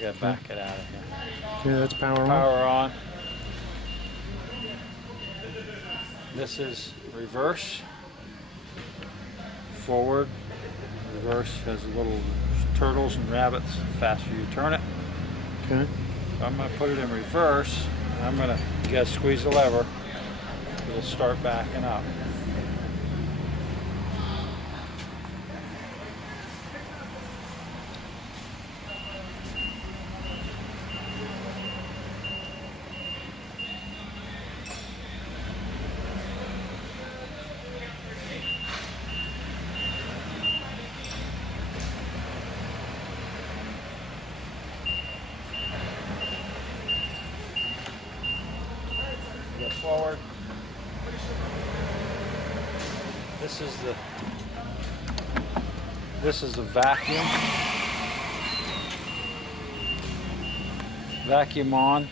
I gotta back it out of here. Yeah, that's power on. Power on. This is reverse. Forward. Reverse has little turtles and rabbits. The faster you turn it. Okay. So I'm going to put it in reverse. And I'm going to squeeze the lever. It'll start backing up. Go forward. This is the vacuum. Vacuum on,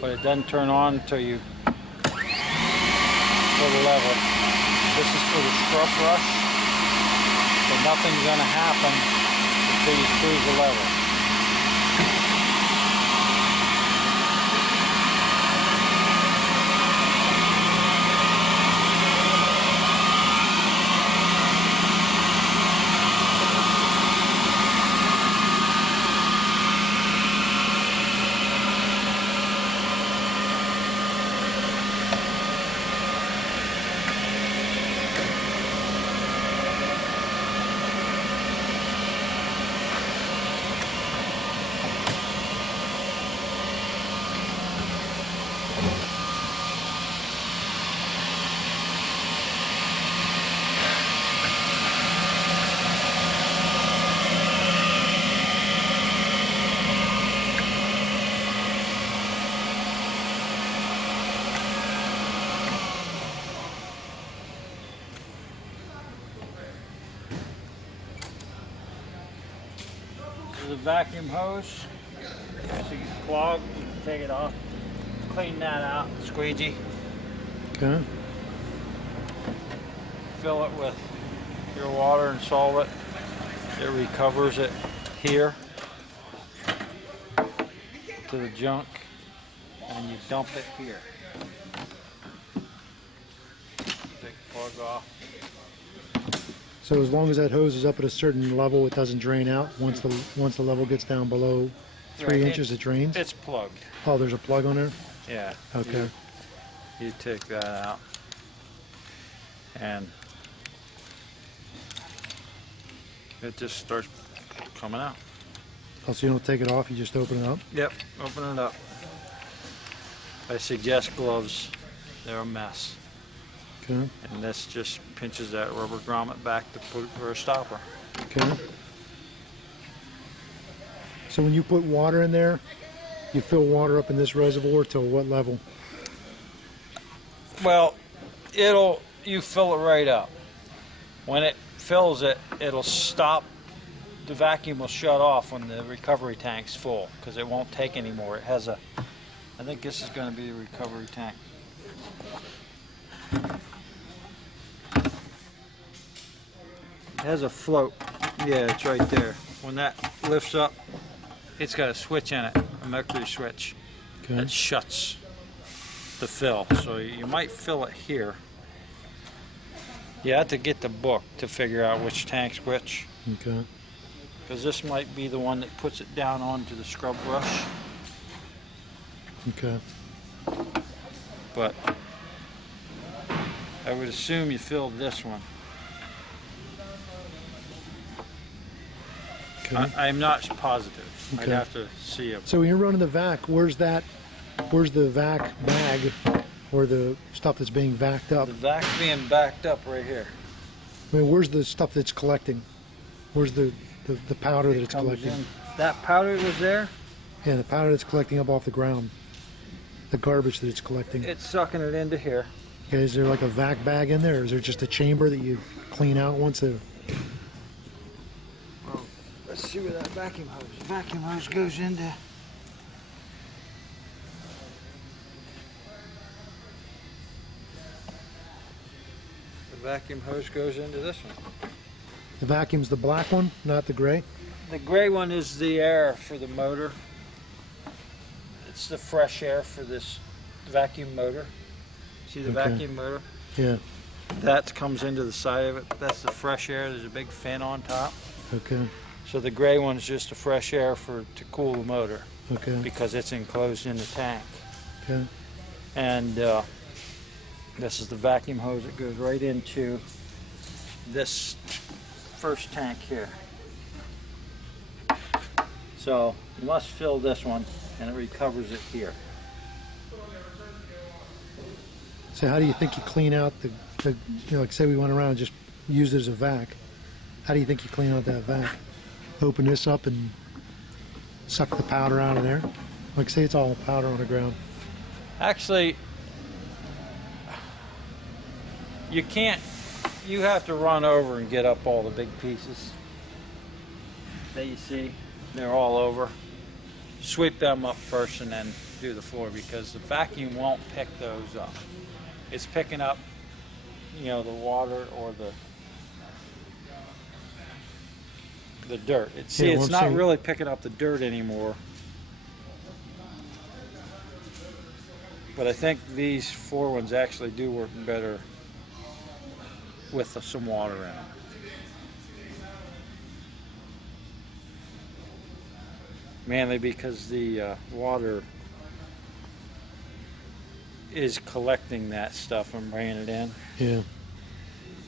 but it doesn't turn on until you pull the lever. This is for the scrub brush, but nothing's going to happen until you squeeze the lever. There's a vacuum hose. See it's clogged. You can take it off. Clean that out. Squeegee. Okay. Fill it with your water and solve it. It recovers it here to the junk, and you dump it here. Take the plug off. So as long as that hose is up at a certain level, it doesn't drain out. Once the level gets down below 3 inches, it drains. It's plugged. Oh, there's a plug on there. Yeah. Okay. You take that out, and it just starts coming out. Oh, so you don't take it off, you just open it up? Yep, open it up. I suggest gloves. They're a mess. Okay. And this just pinches that rubber grommet back to put for a stopper. Okay. So when you put water in there, you fill water up in this reservoir till what level? Well, you fill it right up. When it fills it, it'll stop. The vacuum will shut off when the recovery tank's full because it won't take any more. It has I think this is going to be the recovery tank. It has a float. Yeah, it's right there. When that lifts up, it's got a switch in it, a mercury switch. Okay. That shuts the fill. So you might fill it here. You have to get the book to figure out which tank's which. Okay. Because this might be the one that puts it down onto the scrub brush. Okay. But I would assume you filled this one. Okay. I'm not positive. I'd Okay. have to see it. So when you're running the vac, where's the vac bag or the stuff that's being vacked up? The vac's being backed up right here. I mean, where's the stuff that's collecting? Where's the powder that it's Comes collecting? in. That powder was there, Yeah, the powder that's collecting up off the ground. The garbage that it's collecting. it's sucking it into here. Okay, is there like a vac bag in there? Or is there just a chamber that you clean out once a... Let's see where that vacuum hose. The vacuum hose goes into. The vacuum hose goes into this one. The vacuum's the black one, not the gray? The gray one is the air for the motor. It's the fresh air for this vacuum motor. See the Okay. vacuum motor? Yeah. That comes into the side of it. That's the fresh air. There's a big fin on top. Okay. So the gray one's just the fresh air to cool the motor Okay. because it's enclosed in the tank. Okay. And this is the vacuum hose that goes right into this first tank here. So you must fill this one and it recovers it here. So how do you think you clean out the like say we went around and just used it as a vac? How do you think you clean out that vac? Open this up and suck the powder out of there? Like say it's all powder on the ground. Actually, you can't, you have to run over and get up all the big pieces that you see. They're all over. Sweep them up first and then do the floor because the vacuum won't pick those up. It's picking up, you know, the water or the dirt. See, Yeah, well, it's I'm not saying- really picking up the dirt anymore. But I think these 4 ones actually do work better with some water in them. Mainly because the water is collecting that stuff and bringing it in, Yeah.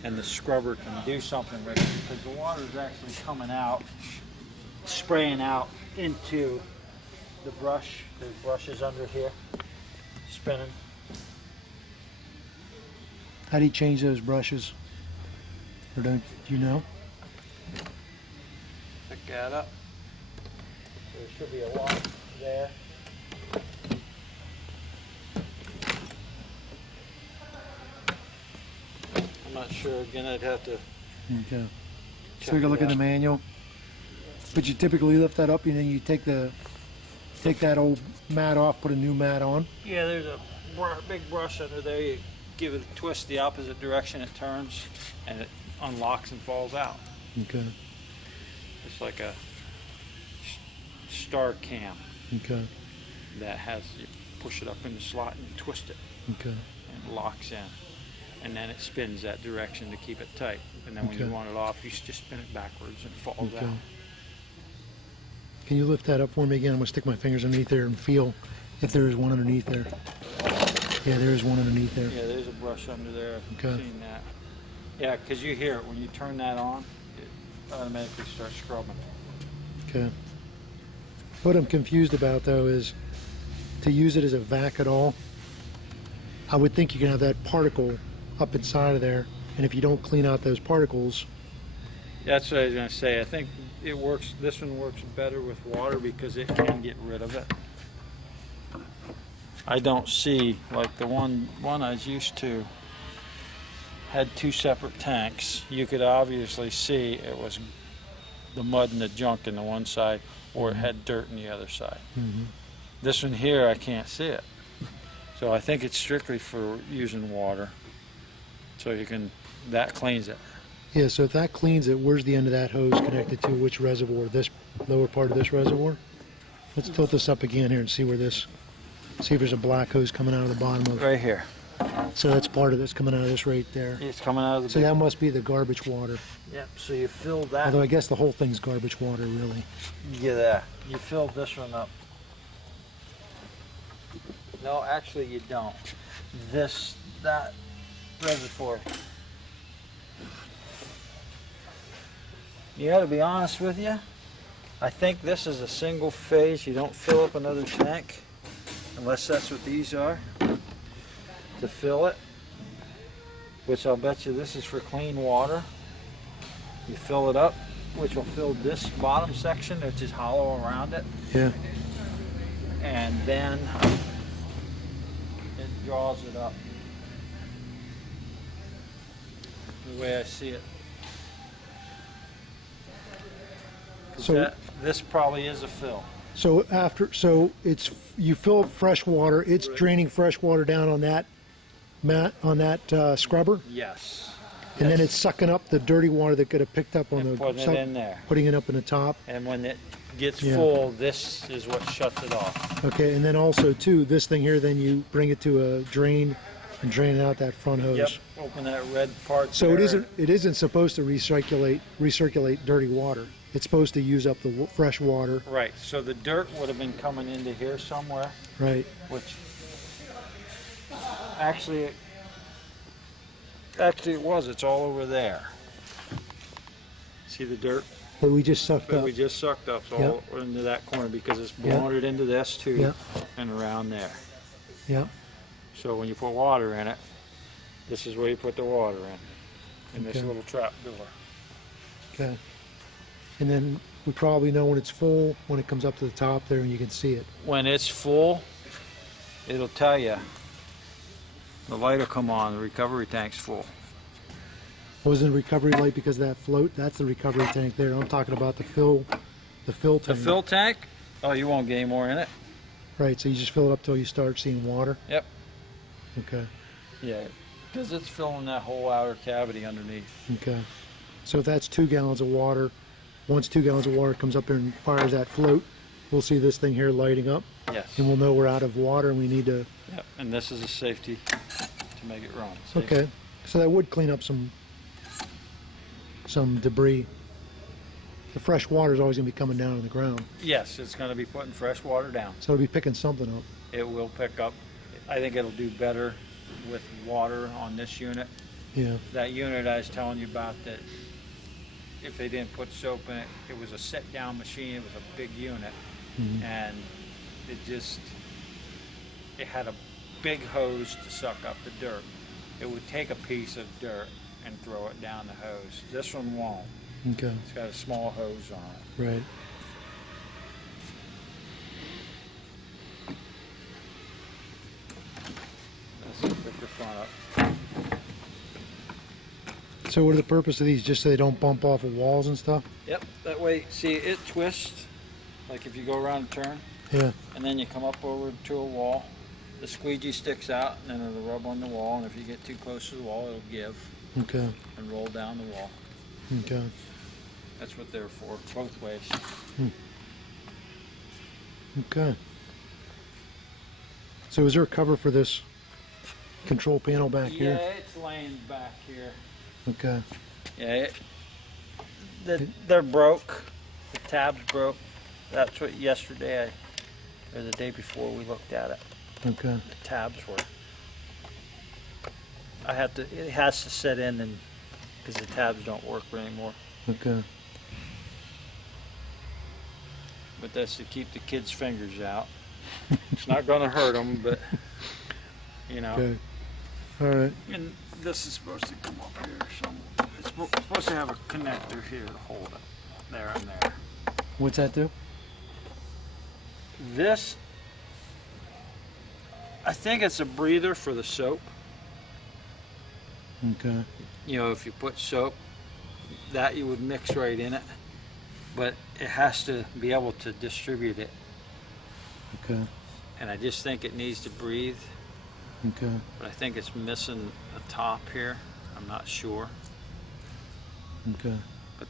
and the scrubber can do something with it because the water is actually coming out, spraying out into the brush. There's brushes under here, spinning. How do you change those brushes? Or don't you know? Pick that up. There should be a lock there. I'm not sure. Again, I'd have to Okay. check So we can look it at the out. manual. But you typically lift that up and then you take that old mat off, put a new mat on. Yeah, there's a big brush under there. You give it a twist the opposite direction, it turns, and it unlocks and falls out. Okay. It's like a star cam Okay. that has, you push it up in the slot and you twist it, Okay. and it locks in. And then it spins that direction to keep it tight. And then when you Okay. want it off, you just spin it backwards and it falls Okay. out. Can you lift that up for me again? I'm gonna stick my fingers underneath there and feel if there is one underneath there. Yeah, there is one underneath there. Yeah, there's a brush under there. I've Okay. seen that. Yeah, because you hear it. When you turn that on, it automatically starts scrubbing. Okay. What I'm confused about though is to use it as a vac at all, I would think you can have that particle up inside of there, and if you don't clean out those particles, That's what I was going to say. I think it works. This one works better with water because it can get rid of it. I don't see, like the one I was used to had 2 separate tanks. You could obviously see it was the mud and the junk in the one side, or it had dirt in the other side. This one here, I can't see it. So I think it's strictly for using water. So you can, that cleans it. yeah, so if that cleans it, where's the end of that hose connected to which reservoir? This lower part of this reservoir? Let's tilt this up again here and see where this, see if there's a black hose coming out of the bottom of it. Right here. So that's part of this coming out of this right there. It's coming out of the So that must be the garbage water. Yep, so you fill that. Although I guess the whole thing's garbage water, really. Yeah, you fill this one up. No, actually you don't. That reservoir. You gotta be honest with you. I think this is a single phase. You don't fill up another tank unless that's what these are to fill it. Which I'll bet you this is for clean water. You fill it up, which will fill this bottom section, which is hollow around it, Yeah. and then it draws it up. The way I see it. 'Cause So- this probably is a fill. So so it's, you fill up fresh water, it's draining fresh water down on that mat, on that scrubber, Yes. And then Yes. it's sucking up the dirty water that could have picked up on And the putting it in there. putting it up in the top. And when it gets Yeah. full, this is what shuts it off. Okay, and then also too, this thing here, then you bring it to a drain and drain it out that front hose. Yep, open that red part So there. it isn't supposed to recirculate dirty water. It's supposed to use up the fresh water. Right, so the dirt would have been coming into here somewhere, Right. which actually it was. It's all over there. See the dirt But we just sucked that up. we just sucked up all into that corner because it's Yep. blown it into this too Yep. and around there. Yep. So when you put water in it, this is where you put the water in this Okay. little trap door. Okay. And then we probably know when it's full, when it comes up to the top there and you can see it. When it's full, it'll tell you. The light will come on, the recovery tank's full. Wasn't the recovery light because of that float? That's the recovery tank there. I'm talking about the fill tank. The fill tank, oh, you won't get any more in it. Right, so you just fill it up till you start seeing water? Yep. Okay. Yeah, because it's filling that whole outer cavity underneath. Okay. So if that's 2 gallons of water, once 2 gallons of water comes up there and fires that float, we'll see this thing here lighting up, Yes. and we'll know we're out of water and we need to. Yep. And this is a safety to make it run. See? Okay. So that would clean up some debris. The fresh water is always going to be coming down on the ground, Yes, it's going to be putting fresh water down. so it'll be picking something up. It will pick up. I think it'll do better with water on this unit. Yeah. That unit I was telling you about, that if they didn't put soap in it, it was a sit-down machine. It was a big unit, Mhm. and it had a big hose to suck up the dirt. It would take a piece of dirt and throw it down the hose. This one won't. Okay. It's got a small hose on it. Right. Let's pick the front up. So what are the purpose of these? Just so they don't bump off of walls and stuff? Yep, that way, see, it twists, like if you go around and turn, Yeah. and then you come up over to a wall, the squeegee sticks out, and then it'll rub on the wall, and if you get too close to the wall, it'll give Okay. and roll down the wall. Okay. That's what they're for, both ways. Okay. So is there a cover for this control panel back Yeah, here? it's laying back here. Okay. Yeah, they're broke. The tabs broke. That's what yesterday, or the day before we looked at it. Okay. The tabs were. It has to set in, and because the tabs don't work anymore. Okay. But that's to keep the kids' fingers out. It's not going to hurt them, but you know. Okay. All right. And this is supposed to come up here. So it's supposed to have a connector here to hold it. There and there. What's that do? This, I think it's a breather for the soap. Okay. You know, if you put soap, that you would mix right in it. But it has to be able to distribute it. Okay. And I just think it needs to breathe. Okay. But I think it's missing a top here. I'm not sure. Okay. But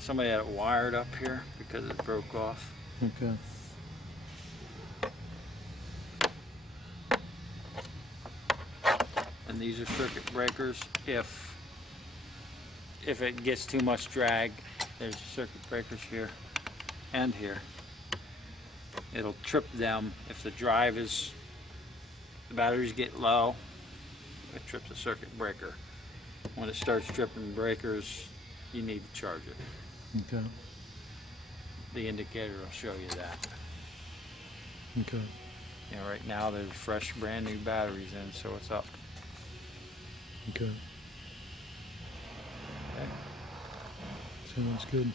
somebody had it wired up here because it broke off. Okay. And these are circuit breakers. If it gets too much drag, there's circuit breakers here and here. It'll trip them if the batteries get low. It trips a circuit breaker. When it starts tripping breakers, you need to charge it. Okay. The indicator will show you that. Okay. You know, right now there's fresh, brand new batteries in, so it's up. Okay. Okay. Sounds good.